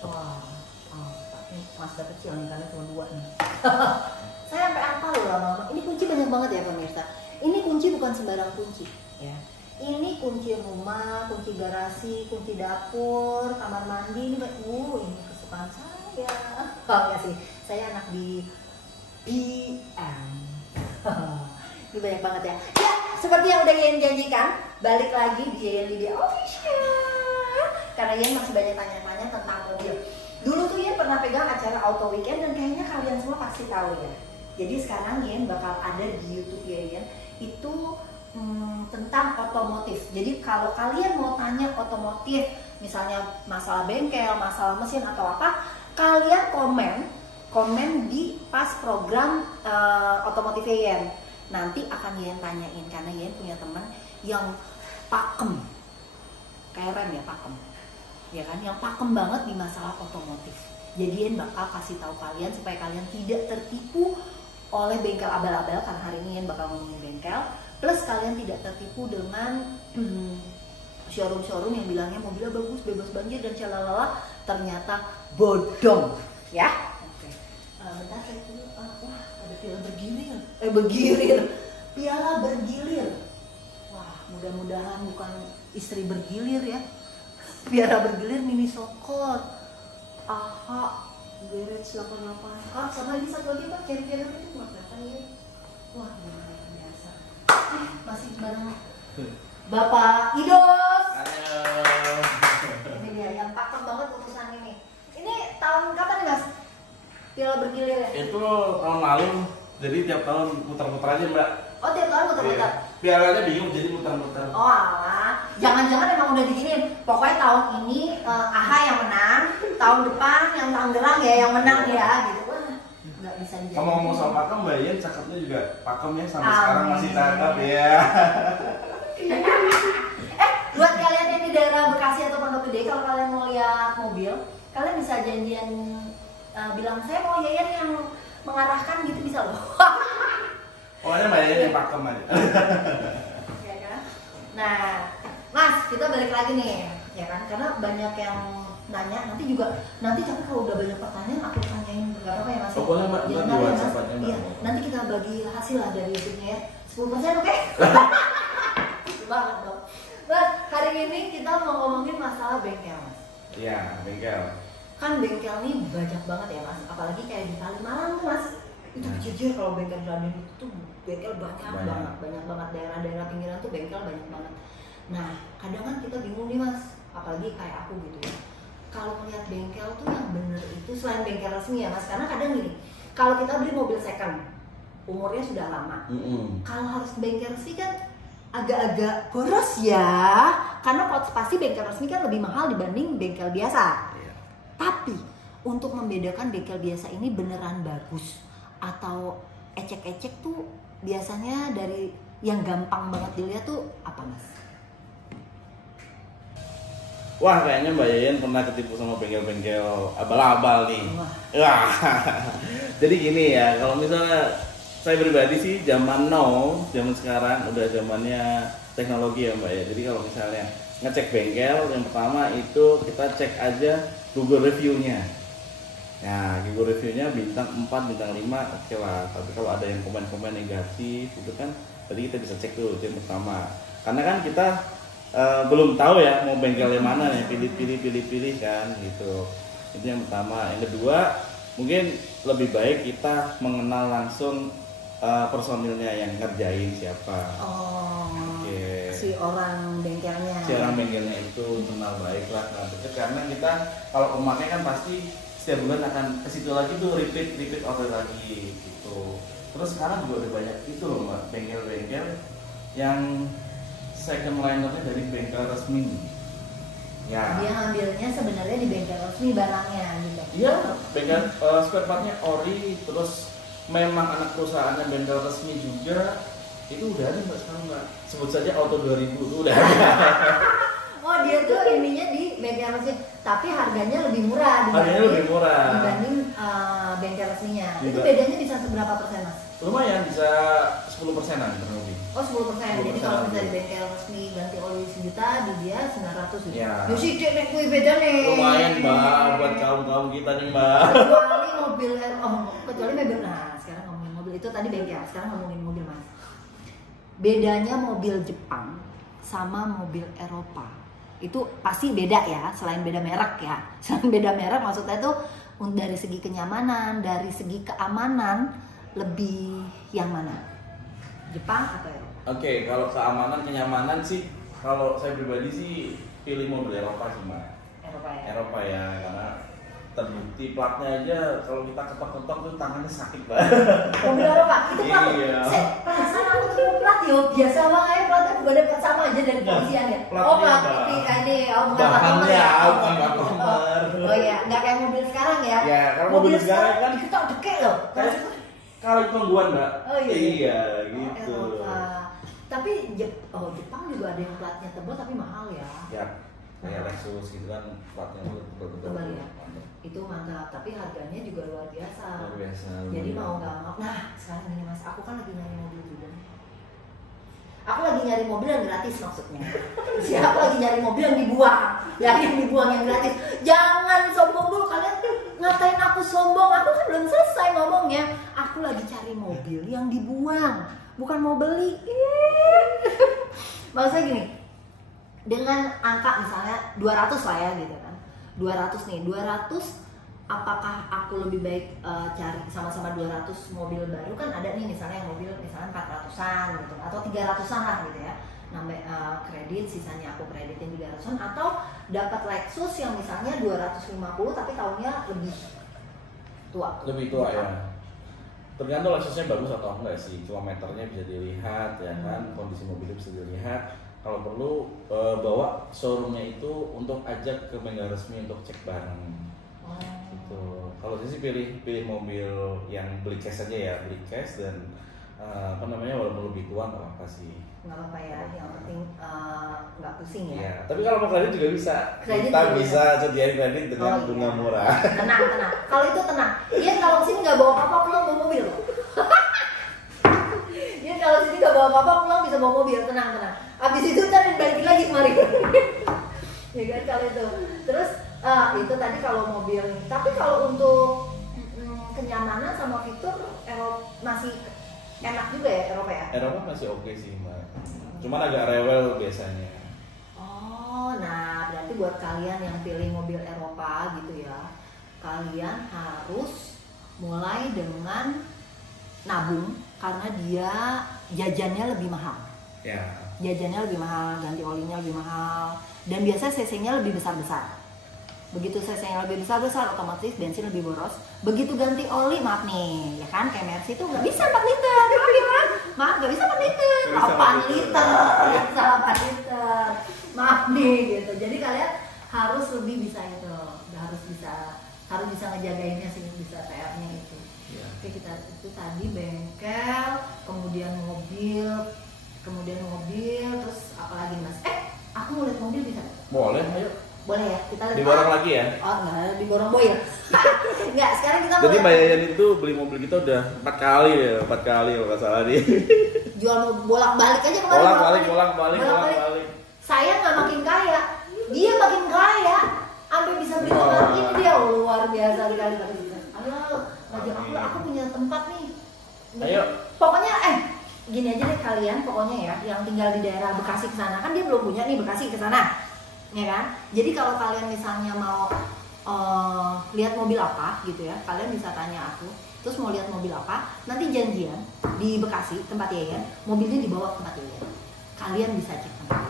Wah, ini Mazda kecil nih karena cuma 2 nih. Saya sampai hafal loh lama-lama. Ini kunci banyak banget ya pemirsa. Ini kunci bukan sembarang kunci ya. Ini kunci rumah, kunci garasi, kunci dapur, kamar mandi. Ini kesukaan saya. Oh enggak sih, saya anak di PM. Ini banyak banget ya. Ya, seperti yang udah Yen janjikan, balik lagi di Yen Lydia Official. Karena Yen masih banyak tanya-tanya tentang mobil. Dulu tuh Yen pernah pegang acara Auto Weekend dan kayaknya kalian semua pasti tahu ya. Jadi sekarang Yen bakal ada di YouTube Yen itu tentang otomotif. Jadi kalau kalian mau tanya otomotif, misalnya masalah bengkel, masalah mesin atau apa, kalian komen di pas program otomotif Yen. Nanti akan Yen tanyain karena Yen punya teman yang pakem, keren ya pakem, ya kan, yang pakem banget di masalah otomotif. Jadi Yen bakal kasih tahu kalian supaya kalian tidak tertipu oleh bengkel abal-abal, karena hari ini Yen bakal ngomongin bengkel. Plus kalian tidak tertipu dengan showroom-showroom yang bilangnya mobilnya bagus, bebas banjir dan calalala, ternyata bodong, ya. Oke. Bentar saya dulu. Wah, ada piala bergilir. Piala bergilir. Wah, mudah-mudahan bukan istri bergilir ya. Piala bergilir mini sokot. Aha, garage 88. Sama lagi satu lagi Pak, cari piala itu buat berapa ya? Wah, luar biasa. Masih bareng Bapak Idos. Halo. Ini dia yang pakem banget urusan ini. Ini tahun kapan nih Mas? Piala bergilir ya? Itu tahun lalu, jadi tiap tahun muter-muter aja Mbak. Oh tiap tahun muter-muter? Pialanya bingung jadi muter-muter. Oh alah, jangan-jangan emang udah diginiin. Pokoknya tahun ini AHA yang menang, tahun depan yang Tangerang ya yang menang ya gitu. Wah, nggak bisa dijadiin. Ngomong-ngomong soal pakem, Mbak Yen cakepnya juga pakem ya, sampai Amin. sekarang masih cakep ya. Buat kalian yang di daerah Bekasi atau Pondok Gede, kalau kalian mau lihat mobil, kalian bisa janjian bilang saya mau Yayan yang mengarahkan gitu, bisa loh. Pokoknya Mbak Yen yang pakem aja. Ya kan? Nah, Mas, kita balik lagi nih, ya kan? Karena banyak yang nanya, nanti tapi kalau udah banyak pertanyaan aku tanyain nggak apa-apa ya Mas? Oh, boleh Mbak, Ya, nanti ya, Mas. WhatsApp-nya, Mbak. Iya, nanti kita bagi hasil lah dari YouTube-nya ya. 10% oke? Banget dong. Mas, hari ini kita mau ngomongin masalah bengkel, Mas. Iya, bengkel. Kan bengkel nih banyak banget ya Mas, apalagi kayak di Kalimalang tuh Mas. Itu jujur kalau bengkel Raden itu tuh bengkel banyak banget, daerah-daerah pinggiran tuh bengkel banyak banget. Nah, kadang kan kita bingung nih Mas, apalagi kayak aku gitu ya. Kalau melihat bengkel tuh yang bener itu selain bengkel resmi ya Mas, karena kadang gini, kalau kita beli mobil second, umurnya sudah lama. Kalau harus bengkel resmi kan agak-agak boros ya, karena pasti bengkel resmi kan lebih mahal dibanding bengkel biasa. Tapi untuk membedakan bengkel biasa ini beneran bagus atau ecek-ecek tuh biasanya dari yang gampang banget dilihat tuh apa Mas? Wah, kayaknya Mbak Yayan pernah ketipu sama bengkel-bengkel abal-abal nih. Wah. Jadi gini ya, kalau misalnya saya pribadi sih zaman sekarang udah zamannya teknologi ya Mbak ya. Jadi kalau misalnya ngecek bengkel, yang pertama itu kita cek aja Google review-nya. Nah, Google review-nya bintang 4, bintang 5 oke lah. Tapi kalau ada yang komen-komen negatif itu kan tadi kita bisa cek tuh, itu yang pertama. Karena kan kita belum tahu ya mau bengkel yang mana nih, pilih kan gitu. Itu yang pertama. Yang kedua, mungkin lebih baik kita mengenal langsung personilnya yang ngerjain siapa. Si orang bengkelnya. Si orang bengkelnya itu kenal baik lah, karena kita kalau pemakai kan pasti setiap bulan akan ke situ lagi tuh, repeat order lagi gitu. Terus sekarang juga udah banyak itu loh Mbak, bengkel-bengkel yang second linernya dari bengkel resmi. Ya. Dia ngambilnya sebenarnya di bengkel resmi barangnya gitu. Iya, bengkel spare partnya ori, terus memang anak perusahaannya bengkel resmi juga. Itu udah ada Mbak sekarang Mbak. Sebut saja Auto 2000 itu udah ada. Oh dia tuh ininya di bengkel resmi, tapi harganya lebih murah dibanding bengkel resminya. Itu bedanya bisa seberapa persen Mas? Lumayan, bisa 10%-an kurang lebih. Oh 10%. Jadi kalau misalnya di bengkel resmi ganti oli 1 juta, di dia 900 gitu. Ya. Yo sih nek kuwi beda nih. Lumayan Mbak, buat buat kaum kita nih Mbak. Kecuali mobil, kecuali mobil. Nah sekarang ngomongin mobil itu tadi bengkel, sekarang ngomongin mobil Mas. Bedanya mobil Jepang sama mobil Eropa itu pasti beda ya, selain beda merek ya. Selain beda merek maksudnya tuh dari segi kenyamanan, dari segi keamanan lebih yang mana? Jepang atau Eropa? Oke, kalau keamanan, kenyamanan sih, kalau saya pribadi sih pilih mobil Eropa sih Mbak. Eropa ya, karena terbukti platnya aja kalau kita ketok-ketok tuh tangannya sakit banget. Mobil Eropa itu plat. Iya. Perasaan aku tuh plat yo biasa banget, platnya juga ada plat sama aja dari polisian ya. Oh plat ini, bahannya nggak nomor. Oh iya, nggak kayak mobil sekarang ya. Ya, kalau mobil sekarang kan diketok dekek loh. Kalau itu tungguan Mbak. Oh iya. Iya gitu. Tapi Jepang juga ada yang platnya tebal tapi mahal ya. Ya, kayak Lexus gitu kan platnya tebal ya. Itu mantap, tapi harganya juga luar biasa. Luar biasa. Jadi mau nggak mau. Nah sekarang ini Mas, aku kan lagi nyari mobil juga. Aku lagi nyari mobil yang gratis maksudnya. Siapa lagi nyari mobil yang dibuang? Yang dibuang yang gratis. Jangan sombong dulu, kalian ngatain aku sombong. Aku kan belum selesai ngomongnya. Aku lagi cari mobil yang dibuang, bukan mau beli. Maksudnya gini, dengan angka misalnya 200 lah ya gitu kan. 200 nih, 200 apakah aku lebih baik cari sama-sama 200 mobil baru, kan ada nih misalnya mobil misalnya 400-an gitu atau 300-an lah gitu ya, nambah kredit, sisanya aku kreditin 300-an, atau dapat Lexus yang misalnya 250 tapi tahunnya lebih tua ya. Tergantung Lexusnya bagus atau enggak sih, kilometernya bisa dilihat ya kan, kondisi mobilnya bisa dilihat. Kalau perlu bawa showroomnya itu untuk ajak ke bengkel resmi untuk cek bareng. Gitu. Kalau saya sih pilih mobil yang beli cash aja ya, beli cash dan walaupun lebih tua nggak apa sih. Nggak apa ya, yang penting nggak pusing ya. Ya. Tapi kalau mau kredit juga bisa. Kita bisa sediain kredit dengan bunga murah. Tenang. Kalau itu tenang. Iya kalau sini nggak bawa apa-apa pulang bawa mobil. Iya kalau sini nggak bawa apa-apa pulang bisa bawa mobil, tenang. Abis itu ntar balikin lagi kemari. Ya kan kalau itu. Terus itu tadi kalau mobil. Tapi kalau untuk kenyamanan sama fitur Eropa masih enak juga ya Eropa ya? Eropa masih oke sih Mbak. Cuman agak rewel biasanya. Oh, nah berarti buat kalian yang pilih mobil Eropa gitu ya, kalian harus mulai dengan nabung karena dia jajannya lebih mahal. Ya. Jajannya lebih mahal, ganti olinya lebih mahal, dan biasanya cc-nya lebih besar-besar. Begitu cc-nya lebih besar-besar, otomatis bensin lebih boros. Begitu ganti oli, maaf nih, ya kan, kayak Mercy itu nggak bisa 4 liter, maaf nggak bisa 4 liter, 8 liter, 8 liter, maaf nih gitu. Jadi kalian harus lebih bisa itu, harus bisa ngejagainnya sih, bisa PR-nya itu. Ya. Oke, kita itu tadi bengkel, kemudian mobil, terus apa lagi Mas? Aku mau lihat mobil bisa? Boleh, ayo. Boleh ya, kita lihat. Diborong lagi ya? Oh enggak, diborong boy ya? Enggak, sekarang kita jadi Mbak Yayan itu beli mobil kita udah 4 kali kalau nggak salah dia. Jual bolak-balik aja kemarin. Bolak-balik. Saya nggak makin kaya, dia makin kaya. Sampai bisa beli mobil ini dia, luar biasa sekali. Halo, aku punya tempat nih. Ayo. Pokoknya gini aja deh kalian, pokoknya ya yang tinggal di daerah Bekasi ke sana, kan dia belum punya nih Bekasi ke sana, ya kan? Jadi kalau kalian misalnya mau lihat mobil apa gitu ya, kalian bisa tanya aku. Terus mau lihat mobil apa, nanti janjian di Bekasi tempat Yayan, mobilnya dibawa ke tempat Yayan. Kalian bisa cek tempat